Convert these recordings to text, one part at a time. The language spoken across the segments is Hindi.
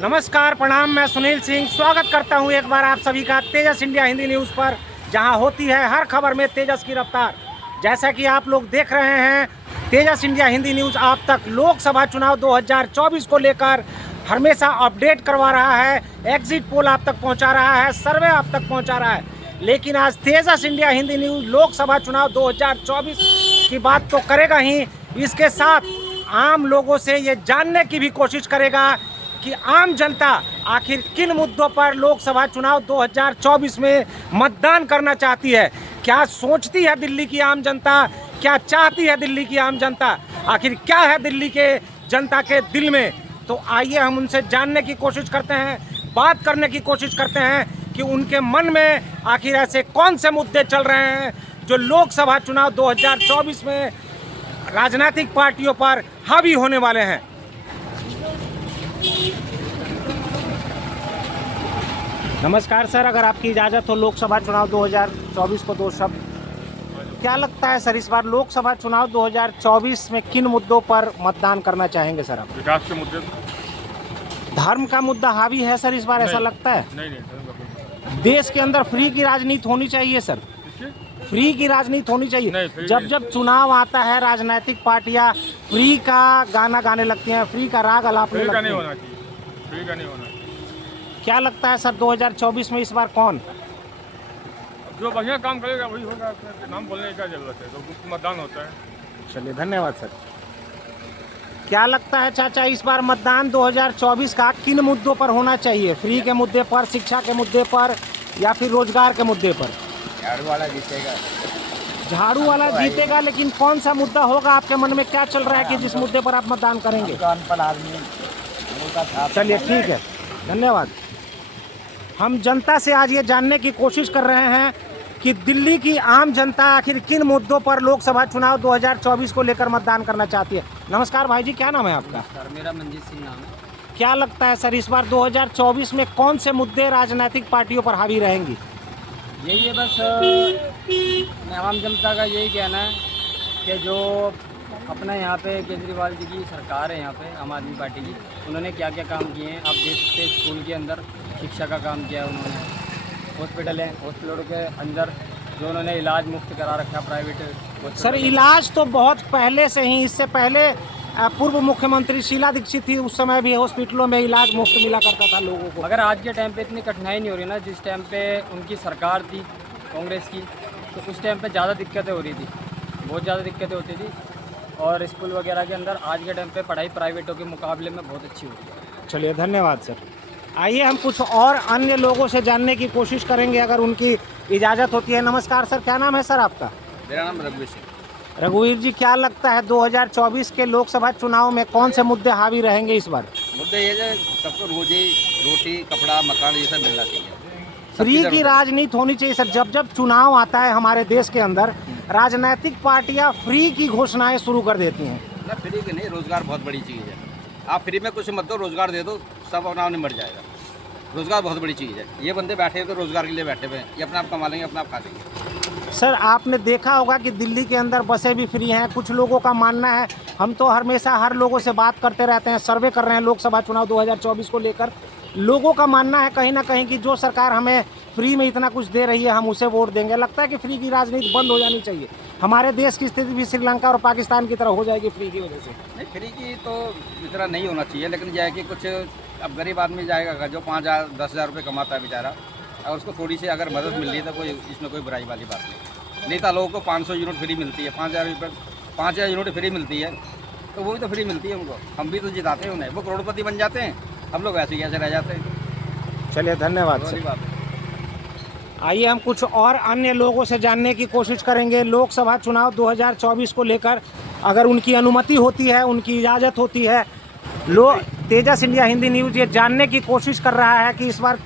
नमस्कार, प्रणाम। मैं सुनील सिंह स्वागत करता हूं एक बार आप सभी का तेजस इंडिया हिंदी न्यूज़ पर, जहां होती है हर खबर में तेजस की रफ्तार। जैसा कि आप लोग देख रहे हैं, तेजस इंडिया हिंदी न्यूज़ आप तक लोकसभा चुनाव 2024 को लेकर हमेशा अपडेट करवा रहा है, एग्जिट पोल आप तक पहुंचा रहा है, सर्वे आप तक पहुंचा रहा है। लेकिन आज तेजस इंडिया हिंदी न्यूज़ लोकसभा चुनाव 2024 की बात तो करेगा ही, इसके साथ आम लोगों से ये जानने की भी कोशिश करेगा कि आम जनता आखिर किन मुद्दों पर लोकसभा चुनाव 2024 में मतदान करना चाहती है। क्या सोचती है दिल्ली की आम जनता, क्या चाहती है दिल्ली की आम जनता, आखिर क्या है दिल्ली के जनता के दिल में। तो आइए हम उनसे जानने की कोशिश करते हैं, बात करने की कोशिश करते हैं कि उनके मन में आखिर ऐसे कौन से मुद्दे चल रहे हैं जो लोकसभा चुनाव 2024 में राजनीतिक पार्टियों पर हावी होने वाले हैं। नमस्कार सर, अगर आपकी इजाज़त हो लोकसभा चुनाव 2024 को दो शब्द, क्या लगता है सर इस बार लोकसभा चुनाव 2024 में किन मुद्दों पर मतदान करना चाहेंगे सर आप? विकास के मुद्दे। धर्म का मुद्दा हावी है सर इस बार, ऐसा लगता है? नहीं। देश के अंदर फ्री की राजनीति होनी चाहिए सर, फ्री की राजनीति होनी चाहिए। जब चुनाव आता है राजनीतिक पार्टियां फ्री का गाना गाने लगती हैं, फ्री का राग अलापने लगती हैं। फ्री का नहीं होना चाहिए। क्या लगता है सर 2024 में इस बार कौन? जो बढ़िया काम करेगा वही होगा, नाम बोलने की क्या जरूरत है, तो गुप्त मतदान होता है। चलिए धन्यवाद सर। क्या लगता है चाचा इस बार मतदान 2024 का किन मुद्दों पर होना चाहिए? फ्री के मुद्दे पर, शिक्षा के मुद्दे पर, या फिर रोजगार के मुद्दे पर? झाड़ू वाला जीतेगा। झाड़ू वाला जीतेगा, लेकिन कौन सा मुद्दा होगा आपके मन में, क्या चल रहा है कि जिस मुद्दे पर आप मतदान करेंगे? अनपढ़ आदमी। चलिए ठीक है, धन्यवाद। हम जनता से आज ये जानने की कोशिश कर रहे हैं कि दिल्ली की आम जनता आखिर किन मुद्दों पर लोकसभा चुनाव 2024 को लेकर मतदान करना चाहती है। नमस्कार भाई जी, क्या नाम है आपका? सर मेरा मंजीत सिंह नाम है। क्या लगता है सर इस बार 2024 में कौन से मुद्दे राजनीतिक पार्टियों पर हावी रहेंगी? यही है बस, आम जनता का यही कहना है कि जो अपना यहाँ पे केजरीवाल जी की सरकार है, यहाँ पे आम आदमी पार्टी की, उन्होंने क्या क्या काम किए हैं आप देख सकते हैं। स्कूल के अंदर शिक्षा का काम किया है उन्होंने, हॉस्पिटल है, हॉस्पिटलों के अंदर जो उन्होंने इलाज मुफ्त करा रखा प्राइवेट। सर इलाज तो बहुत पहले से ही, इससे पहले पूर्व मुख्यमंत्री शीला दीक्षित थी, उस समय भी हॉस्पिटलों में इलाज मुफ्त मिला करता था लोगों को। मगर आज के टाइम पे इतनी कठिनाई नहीं हो रही ना, जिस टाइम पे उनकी सरकार थी कांग्रेस की, तो उस टाइम पे ज़्यादा दिक्कतें हो रही थी, बहुत ज़्यादा दिक्कतें होती थी। और स्कूल वगैरह के अंदर आज के टाइम पे पढ़ाई प्राइवेटों के मुकाबले में बहुत अच्छी हो रही है। चलिए धन्यवाद सर। आइए हम कुछ और अन्य लोगों से जानने की कोशिश करेंगे अगर उनकी इजाज़त होती है। नमस्कार सर, क्या नाम है सर आपका? मेरा नाम रघुवीर सिंह। रघुवीर जी, क्या लगता है 2024 के लोकसभा चुनाव में कौन से मुद्दे हावी रहेंगे इस बार? मुद्दे ये है सबको रोटी कपड़ा मकान ये सब मिलना चाहिए। फ्री की राजनीति होनी चाहिए सर। जब जब चुनाव आता है हमारे देश के अंदर, राजनीतिक पार्टियां फ्री की घोषणाएं शुरू कर देती हैं। ना फ्री की नहीं, रोजगार बहुत बड़ी चीज़ है। आप फ्री में कुछ मत दो, रोजगार दे दो, सब अपना निमट जाएगा। रोजगार बहुत बड़ी चीज़ है। ये बंदे बैठे हैं तो रोजगार के लिए बैठे हुए हैं, ये अपना आप कमा लेंगे, अपना आप खा लेंगे। सर आपने देखा होगा कि दिल्ली के अंदर बसें भी फ्री हैं। कुछ लोगों का मानना है, हम तो हमेशा हर लोगों से बात करते रहते हैं, सर्वे कर रहे हैं लोकसभा चुनाव 2024 को लेकर। लोगों का मानना है कहीं ना कहीं कि जो सरकार हमें फ्री में इतना कुछ दे रही है हम उसे वोट देंगे। लगता है कि फ्री की राजनीति बंद हो जानी चाहिए। हमारे देश की स्थिति भी श्रीलंका और पाकिस्तान की तरह हो जाएगी फ्री की वजह से। नहीं, फ्री की तो इतना नहीं होना चाहिए, लेकिन यह है कि कुछ अब गरीब आदमी जाएगा जो 5,000 10,000 रुपये कमाता है बेचारा, और उसको थोड़ी सी अगर मदद मिल रही है तो कोई इसमें कोई बुराई वाली बात नहीं। नहीं तो लोगों को 500 यूनिट फ्री मिलती है, 5,000 यूनिट फ्री मिलती है, तो वो भी तो फ्री मिलती है उनको। हम भी तो जिताते हैं उन्हें, वो करोड़पति बन जाते हैं, हम लोग ऐसे ही ऐसे रह जाते हैं। चलिए धन्यवाद सर। आइए हम कुछ और अन्य लोगों से जानने की कोशिश करेंगे लोकसभा चुनाव 2024 को लेकर, अगर उनकी अनुमति होती है, उनकी इजाज़त होती है। तेजस इंडिया हिंदी न्यूज़ ये जानने की कोशिश कर रहा है कि इस बार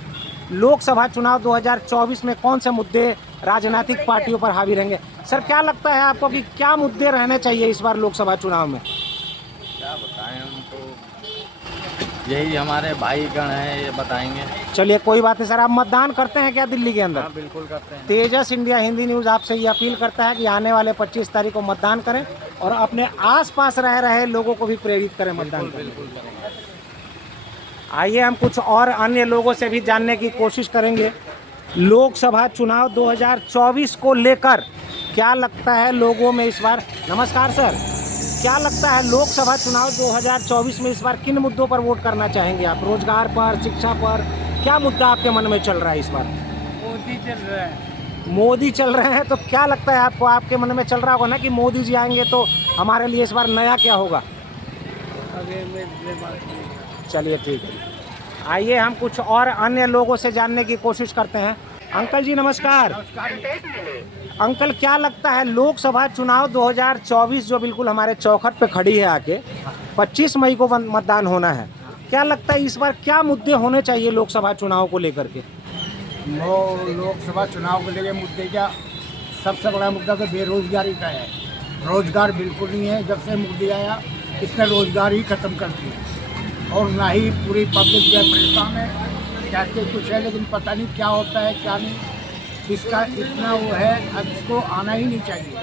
लोकसभा चुनाव 2024 में कौन से मुद्दे राजनीतिक पार्टियों पर हावी रहेंगे। सर क्या लगता है आपको कि क्या मुद्दे रहने चाहिए इस बार लोकसभा चुनाव में? क्या बताएं, उनको यही हमारे भाईगण हैं, ये बताएंगे। चलिए कोई बात नहीं सर। आप मतदान करते हैं क्या दिल्ली के अंदर? हाँ बिल्कुल करते हैं। तेजस इंडिया हिंदी न्यूज़ आपसे ये अपील करता है कि आने वाले 25 तारीख को मतदान करें और अपने आसपास रह रहे लोगों को भी प्रेरित करें मतदान करने। बिल्कुल करेंगे। आइए हम कुछ और अन्य लोगों से भी जानने की कोशिश करेंगे। लोकसभा चुनाव 2024 को लेकर क्या लगता है लोगों में इस बार। नमस्कार सर, क्या लगता है लोकसभा चुनाव 2024 में इस बार किन मुद्दों पर वोट करना चाहेंगे आप? रोजगार पर, शिक्षा पर, क्या मुद्दा आपके मन में चल रहा है इस बार? मोदी चल रहा है। मोदी चल रहे हैं, तो क्या लगता है आपको? आपके मन में चल रहा होगा ना कि मोदी जी आएंगे तो हमारे लिए इस बार नया क्या होगा? चलिए ठीक है, आइए हम कुछ और अन्य लोगों से जानने की कोशिश करते हैं। अंकल जी नमस्कार। अंकल, क्या लगता है लोकसभा चुनाव 2024 जो बिल्कुल हमारे चौखट पे खड़ी है आके, 25 मई को मतदान होना है, क्या लगता है इस बार क्या मुद्दे होने चाहिए लोकसभा चुनाव को लेकर के? वो लोकसभा चुनाव को लेकर मुद्दे क्या, सबसे बड़ा मुद्दा तो बेरोजगारी का है। रोजगार बिल्कुल नहीं है। जब से मोदी आया इसने रोजगार ही खत्म कर दिया, और ना ही पूरी पब्लिक जो है परेशान है। कहते कुछ है लेकिन पता नहीं क्या होता है क्या नहीं। इसका इतना वो है, अब इसको आना ही नहीं चाहिए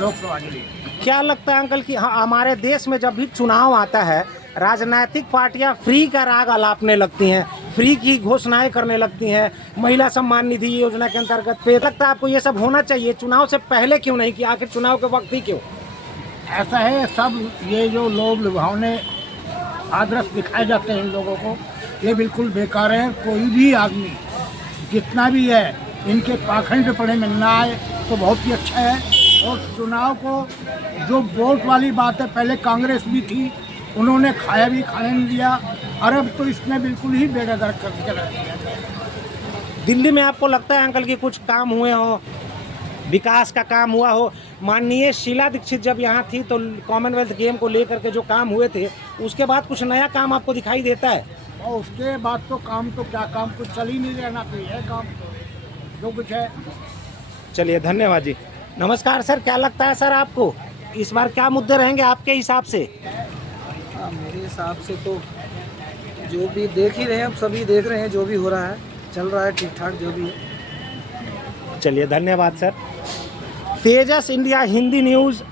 लोकसभा के लिए। क्या लगता है अंकल कि हाँ, हमारे देश में जब भी चुनाव आता है राजनीतिक पार्टियां फ्री का राग अलापने लगती हैं, फ्री की घोषणाएं करने लगती हैं, महिला सम्मान निधि योजना के अंतर्गत पे। लगता है आपको ये सब होना चाहिए? चुनाव से पहले क्यों नहीं किया, आखिर चुनाव के वक्त ही क्यों? ऐसा है, सब ये जो लोग लुभावने आदर्श दिखाए जाते हैं इन लोगों को, ये बिल्कुल बेकार है। कोई भी आदमी जितना भी है इनके पाखंड पड़े में ना आए तो बहुत ही अच्छा है। और चुनाव को जो वोट वाली बात है, पहले कांग्रेस भी थी, उन्होंने खाया भी खाने नहीं दिया, और अब तो इसने बिल्कुल ही बेड़ा गर्क करके रख दिया। दिल्ली में आपको लगता है अंकल कि कुछ काम हुए हो, विकास का काम हुआ हो? माननीय शीला दीक्षित जब यहाँ थी तो कॉमनवेल्थ गेम को लेकर के जो काम हुए थे, उसके बाद कुछ नया काम आपको दिखाई देता है? और उसके बाद तो काम तो क्या काम, कुछ चल ही नहीं रहना तो है काम जो कुछ है। चलिए धन्यवाद जी। नमस्कार सर, क्या लगता है सर आपको इस बार क्या मुद्दे रहेंगे आपके हिसाब से? मेरे हिसाब से तो जो भी देख ही रहे हैं, अब सभी देख रहे हैं जो भी हो रहा है, चल रहा है ठीक ठाक जो भी है। चलिए धन्यवाद सर। तेजस इंडिया हिंदी न्यूज़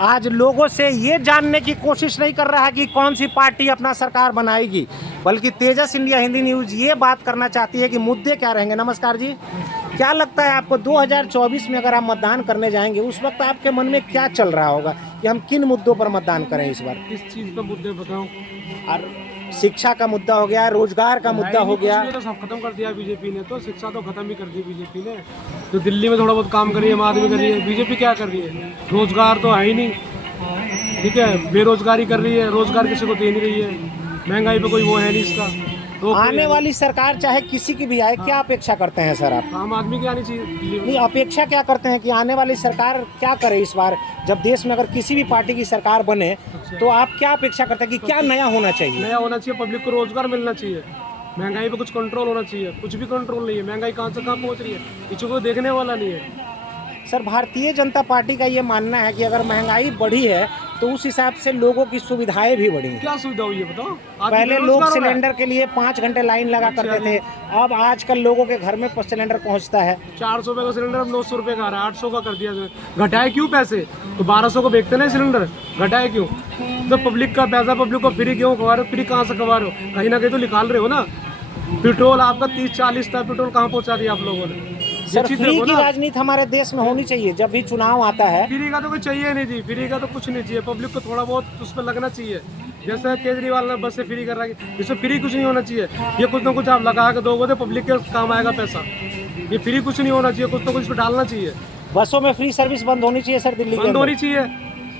आज लोगों से ये जानने की कोशिश नहीं कर रहा है कि कौन सी पार्टी अपना सरकार बनाएगी, बल्कि तेजस इंडिया हिंदी न्यूज़ ये बात करना चाहती है कि मुद्दे क्या रहेंगे। नमस्कार जी, क्या लगता है आपको 2024 में अगर आप मतदान करने जाएंगे उस वक्त आपके मन में क्या चल रहा होगा कि हम किन मुद्दों पर मतदान करें इस बार? किस चीज़ का मुद्दे बताऊँ? और शिक्षा का मुद्दा हो गया, रोजगार का मुद्दा हो गया। तो सब खत्म कर दिया बीजेपी ने, तो शिक्षा तो खत्म ही कर दी बीजेपी ने। तो दिल्ली में थोड़ा बहुत काम करिए, आम आदमी कर रही है, बीजेपी क्या कर रही है? रोजगार तो है ही नहीं, ठीक है, बेरोजगारी कर रही है, रोजगार किसी को दे नहीं रही है, महंगाई पे कोई वो है नहीं इसका। तो आने वाली सरकार चाहे किसी की भी आए, क्या अपेक्षा करते हैं सर आप? आम आदमी की आनी चाहिए दिल्ली में। नहीं, अपेक्षा क्या करते हैं कि आने वाली सरकार क्या करे इस बार? जब देश में अगर किसी भी पार्टी की सरकार बने तो आप क्या अपेक्षा करते हैं कि क्या नया होना चाहिए? नया होना चाहिए, पब्लिक को रोजगार मिलना चाहिए, महंगाई पे कुछ कंट्रोल होना चाहिए। कुछ भी कंट्रोल नहीं है, महंगाई कहाँ से कहाँ पहुँच रही है, किसी को देखने वाला नहीं है। सर, भारतीय जनता पार्टी का ये मानना है कि अगर महंगाई बढ़ी है तो उस हिसाब से लोगों की सुविधाएं भी बढ़ी हैं। क्या सुविधा हुई है बताओ? पहले लोग सिलेंडर के लिए 5 घंटे लाइन लगा करते थे, अब आजकल लोगों के घर में सिलेंडर पहुंचता है। 400 रुपये का सिलेंडर अब 900 रुपये का आ रहा है, 800 का कर दिया। घटाए क्यों पैसे? तो 1200 को बेचते ना सिलेंडर, घटाए क्यों? तो पब्लिक का पैसा पब्लिक को फ्री क्यों खवा रहे हो? फ्री कहाँ से खवा रहे हो? कहीं ना कहीं तो निकाल रहे हो ना। पेट्रोल आपका 30-40 था, पेट्रोल कहाँ पहुँचा दिया आप लोगों ने? सर, फ्री की राजनीति हमारे देश में होनी चाहिए जब भी चुनाव आता है। फ्री का तो कुछ चाहिए नहीं जी, फ्री का तो कुछ नहीं चाहिए। पब्लिक को थोड़ा बहुत उस पर लगना चाहिए। जैसे केजरीवाल ने बस से फ्री कर रहा है, इसमें फ्री कुछ नहीं होना चाहिए। ये कुछ ना कुछ आप लगा के दोगे तो पब्लिक के काम आएगा पैसा। ये फ्री कुछ नहीं होना चाहिए, कुछ ना कुछ इसमें डालना चाहिए। बसों में फ्री सर्विस बंद होनी चाहिए सर, दिल्ली के बंद अंदर। होनी चाहिए,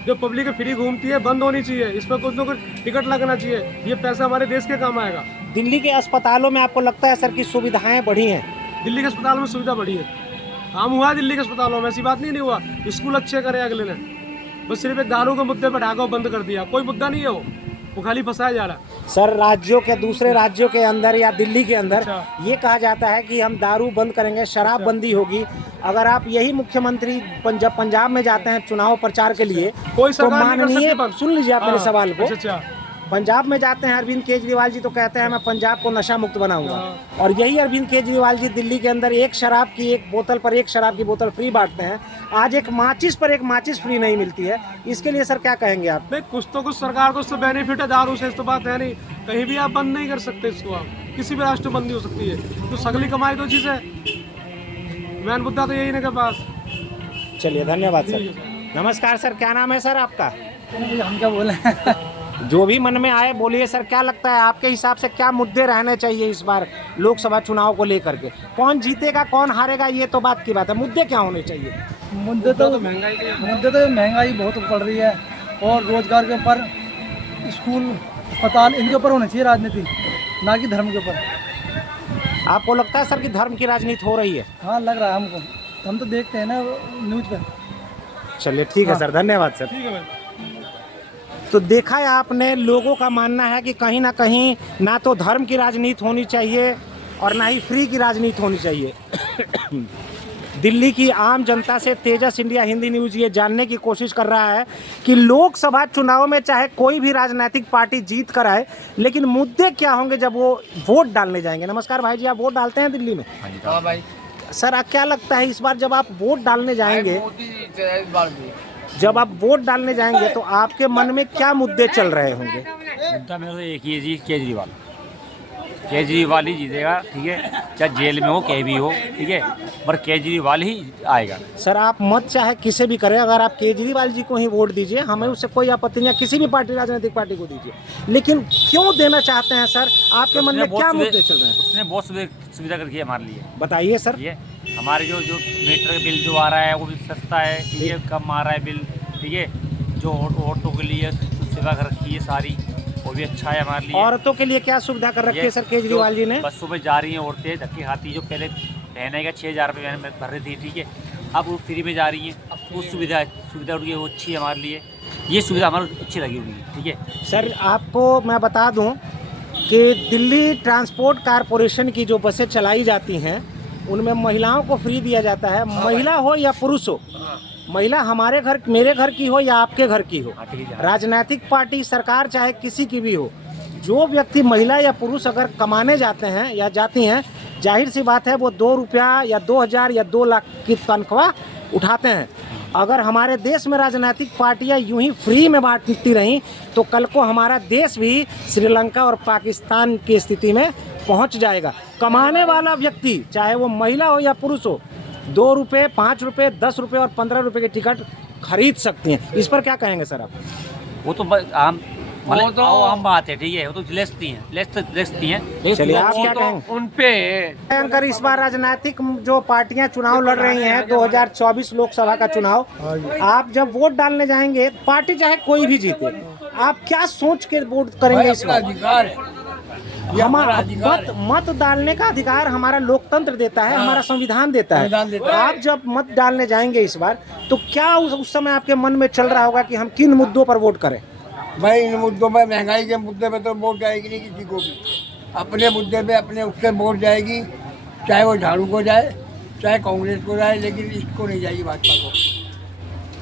जो पब्लिक फ्री घूमती है बंद होनी चाहिए। इस पर कुछ ना कुछ टिकट लगना चाहिए, ये पैसा हमारे देश के काम आएगा। दिल्ली के अस्पतालों में आपको लगता है सर कि सुविधाएं बढ़ी हैं? दिल्ली के अस्पताल में सुविधा बढ़ी है, काम हुआ है दिल्ली के अस्पतालों में, ऐसी बात नहीं हुआ। स्कूल अच्छे करे अगले ने, बस सिर्फ एक दारू के मुद्दे पर ढाका बंद कर दिया। कोई मुद्दा नहीं है, वो खाली फंसाया जा रहा है। सर, राज्यों के दूसरे राज्यों के अंदर या दिल्ली के अंदर ये कहा जाता है कि हम दारू बंद करेंगे, शराब बंदी होगी। अगर आप यही मुख्यमंत्री पंजाब में जाते हैं चुनाव प्रचार के लिए, कोई तो माननीय, सुन लीजिए आप मेरे सवाल को, पंजाब में जाते हैं अरविंद केजरीवाल जी तो कहते हैं मैं पंजाब को नशा मुक्त बनाऊंगा, और यही अरविंद केजरीवाल जी दिल्ली के अंदर एक शराब की बोतल फ्री बांटते हैं। आज एक माचिस फ्री नहीं मिलती है, इसके लिए सर क्या कहेंगे आप? भाई कुछ तो कुछ सरकार को उससे बेनिफिट है, दारू से तो बात है नहीं, कहीं भी आप बंद नहीं कर सकते इसको, आप किसी भी राष्ट्र बंदी हो सकती है, तो सगली कमाई तो चीज़ है, मेन मुद्दा तो यही इनके पास। चलिए धन्यवाद सर। नमस्कार सर, क्या नाम है सर आपका? हम क्या बोले जो भी मन में आए बोलिए सर। क्या लगता है आपके हिसाब से क्या मुद्दे रहने चाहिए इस बार लोकसभा चुनाव को लेकर के? कौन जीतेगा कौन हारेगा ये तो बात की बात है, मुद्दे क्या होने चाहिए? मुद्दे तो महंगाई बहुत बढ़ रही है, और रोजगार के ऊपर, स्कूल, अस्पताल, इनके ऊपर होनी चाहिए राजनीति, ना कि धर्म के ऊपर। आपको लगता है सर कि धर्म की राजनीति हो रही है? हाँ लग रहा है हमको, हम तो देखते हैं ना न्यूज़ पे। चलिए ठीक है सर, धन्यवाद सर। ठीक है भाई। तो देखा है आपने, लोगों का मानना है कि कहीं ना कहीं ना तो धर्म की राजनीति होनी चाहिए और ना ही फ्री की राजनीति होनी चाहिए। दिल्ली की आम जनता से तेजस इंडिया हिंदी न्यूज़ ये जानने की कोशिश कर रहा है कि लोकसभा चुनाव में चाहे कोई भी राजनीतिक पार्टी जीत कर आए, लेकिन मुद्दे क्या होंगे जब वो वोट डालने जाएंगे। नमस्कार भाई जी, आप वोट डालते हैं दिल्ली में? हाँ भाई। सर क्या लगता है इस बार जब आप वोट डालने जाएंगे, तो आपके मन में क्या मुद्दे चल रहे होंगे? मुद्दा मेरा तो एक ही है जी, केजरीवाल ही जीतेगा, ठीक है, चाहे जेल में हो कहीं भी हो, ठीक है, पर केजरीवाल ही आएगा। सर आप मत चाहे किसे भी करें, अगर आप केजरीवाल जी को ही वोट दीजिए, हमें उससे कोई आपत्ति नहीं है, किसी भी पार्टी राजनीतिक पार्टी को दीजिए, लेकिन क्यों देना चाहते हैं सर? आपके मन में क्या मुद्दे चल रहे हैं? उसने बहुत सुविधा करके हमारे लिए। बताइए सर। ये हमारे जो मीटर का बिल जो आ रहा है वो भी सस्ता है, ठीक है, कम आ रहा है बिल, ठीक है, जो ऑटो के लिए सुविधा कर रखी है सारी, वो भी अच्छा है हमारे लिए। औरतों के लिए क्या सुविधा कर रखी है सर केजरीवाल जी ने? बसों में जा रही हैं औरतें धक्के खाती, जो पहले महीने का 6,000 रुपये महीने में भर रही थी, ठीक है, अब वो फ्री में जा रही हैं, वो सुविधा उनकी वो अच्छी है हमारे लिए, ये सुविधा हमारी अच्छी लगी हुई है, ठीक है। सर आपको मैं बता दूं कि दिल्ली ट्रांसपोर्ट कारपोरेशन की जो बसें चलाई जाती हैं उनमें महिलाओं को फ्री दिया जाता है, महिला हो या पुरुष हो, महिला हमारे घर मेरे घर की हो या आपके घर की हो, राजनीतिक पार्टी सरकार चाहे किसी की भी हो, जो व्यक्ति महिला या पुरुष अगर कमाने जाते हैं या जाती हैं, जाहिर सी बात है वो 2 रुपया या 2,000 या 2 लाख की तनख्वाह उठाते हैं। अगर हमारे देश में राजनीतिक पार्टियां यूं ही फ्री में बांटती रहीं तो कल को हमारा देश भी श्रीलंका और पाकिस्तान की स्थिति में पहुंच जाएगा। कमाने वाला व्यक्ति चाहे वो महिला हो या पुरुष हो 2 रुपये, 5 रुपये, 10 रुपये और 15 रुपये के टिकट खरीद सकती हैं। इस पर क्या कहेंगे सर आप? वो तो आम बात है, ठीक है, वो तो लेसती हैं। चलिए आप क्या कहेंगे उन पे? अंकर इस बार राजनीतिक जो पार्टियां चुनाव लड़ रही हैं 2024 लोकसभा का चुनाव, आप जब वोट डालने जाएंगे, पार्टी चाहे कोई भी जीते, आप क्या सोच के वोट करेंगे इस बार? हमारा मत डालने का अधिकार हमारा लोकतंत्र देता है, हमारा संविधान देता है। आप जब मत डालने जाएंगे इस बार, तो क्या उस समय आपके मन में चल रहा होगा कि हम किन मुद्दों पर वोट करें? भाई इन मुद्दों पर, महंगाई के मुद्दे पे तो वोट जाएगी नहीं किसी को भी, अपने मुद्दे पे अपने उससे वोट जाएगी, चाहे वो झाड़ू को जाए चाहे कांग्रेस को जाए, लेकिन इसको नहीं जाएगी भाजपा को।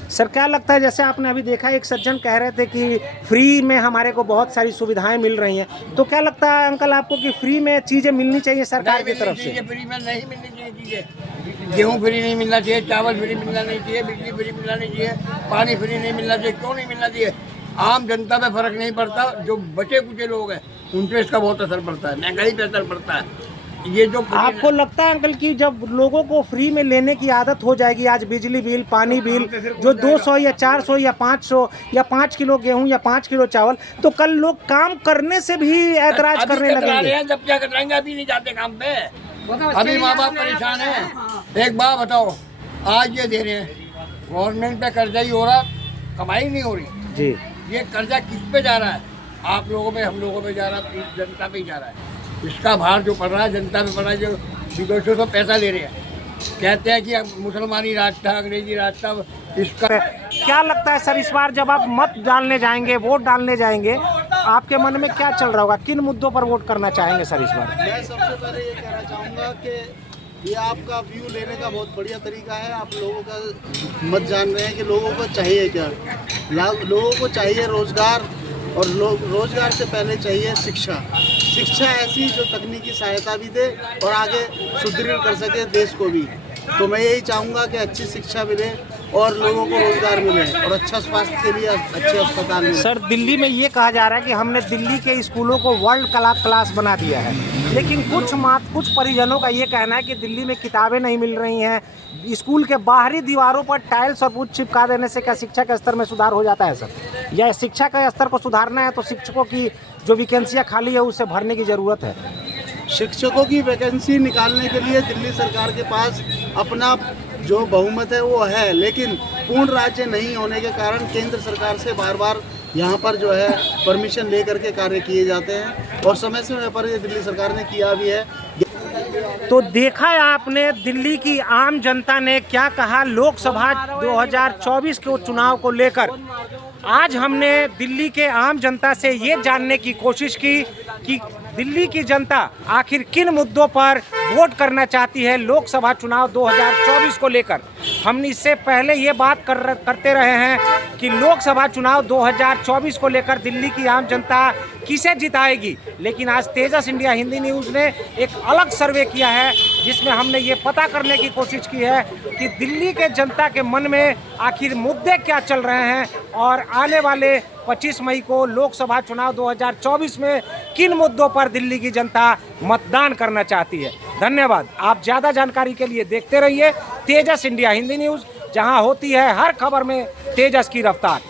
सर क्या लगता है, जैसे आपने अभी देखा एक सज्जन कह रहे थे कि फ्री में हमारे को बहुत सारी सुविधाएं मिल रही हैं, तो क्या लगता है अंकल आपको कि फ्री में चीज़ें मिलनी चाहिए सरकार की तरफ से? फ्री में नहीं मिलनी चाहिए चीज़ें, गेहूँ फ्री नहीं मिलना चाहिए, चावल फ्री मिलना नहीं चाहिए, बिजली फ्री मिलना नहीं चाहिए, पानी फ्री नहीं मिलना चाहिए। क्यों नहीं मिलना चाहिए? आम जनता पे फर्क नहीं पड़ता, जो बचे कुचे लोग हैं उन पे इसका बहुत असर पड़ता है, महंगाई पे असर पड़ता है। ये जो आपको लगता है अंकल कि जब लोगों को फ्री में लेने की आदत हो जाएगी, आज बिजली बिल, पानी बिल जो 200 या 400 या 500 या 5 किलो गेहूं या 5 किलो चावल, तो कल लोग काम करने से भी ऐतराज करने लगेंगे। जब क्या कतराएंगे, अभी नहीं जाते काम पे, अभी माँ बाप परेशान है। एक बात बताओ, आज ये दे रहे हैं, गवर्नमेंट पे कर्जा ही हो रहा, कमाई नहीं हो रही जी। ये कर्जा किस पे जा रहा है? आप लोगों पे, हम लोगों पे जा रहा है, जनता पे ही जा रहा है। इसका भार जो पड़ रहा है जनता पे पड़ रहा है, जो विदेशों से पैसा ले रहे हैं, कहते हैं कि मुसलमानी राज था, अंग्रेजी राज था। इसका क्या लगता है सर, इस बार जब आप मत डालने जाएंगे, वोट डालने जाएंगे, आपके मन में क्या चल रहा होगा? किन मुद्दों पर वोट करना चाहेंगे सर इस बार? मैं सबसे पहले ये कहना चाहूँगा कि ये आपका व्यू लेने का बहुत बढ़िया तरीका है। आप लोगों का मत जान रहे हैं कि लोगों को चाहिए क्या। लोगों को चाहिए रोजगार और रोजगार से पहले चाहिए शिक्षा। शिक्षा ऐसी जो तकनीकी सहायता भी दे और आगे सुदृढ़ कर सके देश को भी। तो मैं यही चाहूँगा कि अच्छी शिक्षा मिले और लोगों को रोजगार मिले और अच्छा स्वास्थ्य के लिए अच्छे अस्पताल मिले। सर, दिल्ली में ये कहा जा रहा है कि हमने दिल्ली के स्कूलों को वर्ल्ड क्लास बना दिया है, लेकिन कुछ परिजनों का ये कहना है कि दिल्ली में किताबें नहीं मिल रही हैं, स्कूल के बाहरी दीवारों पर टाइल्स और कुछ चिपका देने से क्या शिक्षा के स्तर में सुधार हो जाता है सर? या शिक्षा के स्तर को सुधारना है तो शिक्षकों की जो वैकेंसियाँ खाली है उसे भरने की ज़रूरत है। शिक्षकों की वैकेंसी निकालने के लिए दिल्ली सरकार के पास अपना जो बहुमत है वो है, लेकिन पूर्ण राज्य नहीं होने के कारण केंद्र सरकार से बार बार यहाँ पर जो है परमिशन लेकर के कार्य किए जाते हैं और समय समय पर ये दिल्ली सरकार ने किया भी है। तो देखा है आपने दिल्ली की आम जनता ने क्या कहा लोकसभा 2024 के चुनाव को लेकर। आज हमने दिल्ली के आम जनता से ये जानने की कोशिश की कि दिल्ली की जनता आखिर किन मुद्दों पर वोट करना चाहती है लोकसभा चुनाव 2024 को लेकर। हम इससे पहले ये बात करते रहे हैं कि लोकसभा चुनाव 2024 को लेकर दिल्ली की आम जनता किसे जिताएगी, लेकिन आज तेजस इंडिया हिंदी न्यूज़ ने एक अलग सर्वे किया है जिसमें हमने ये पता करने की कोशिश की है कि दिल्ली के जनता के मन में आखिर मुद्दे क्या चल रहे हैं और आने वाले 25 मई को लोकसभा चुनाव 2024 में किन मुद्दों पर दिल्ली की जनता मतदान करना चाहती है। धन्यवाद। आप ज़्यादा जानकारी के लिए देखते रहिए तेजस इंडिया हिंदी न्यूज़, जहां होती है हर खबर में तेजस की रफ्तार।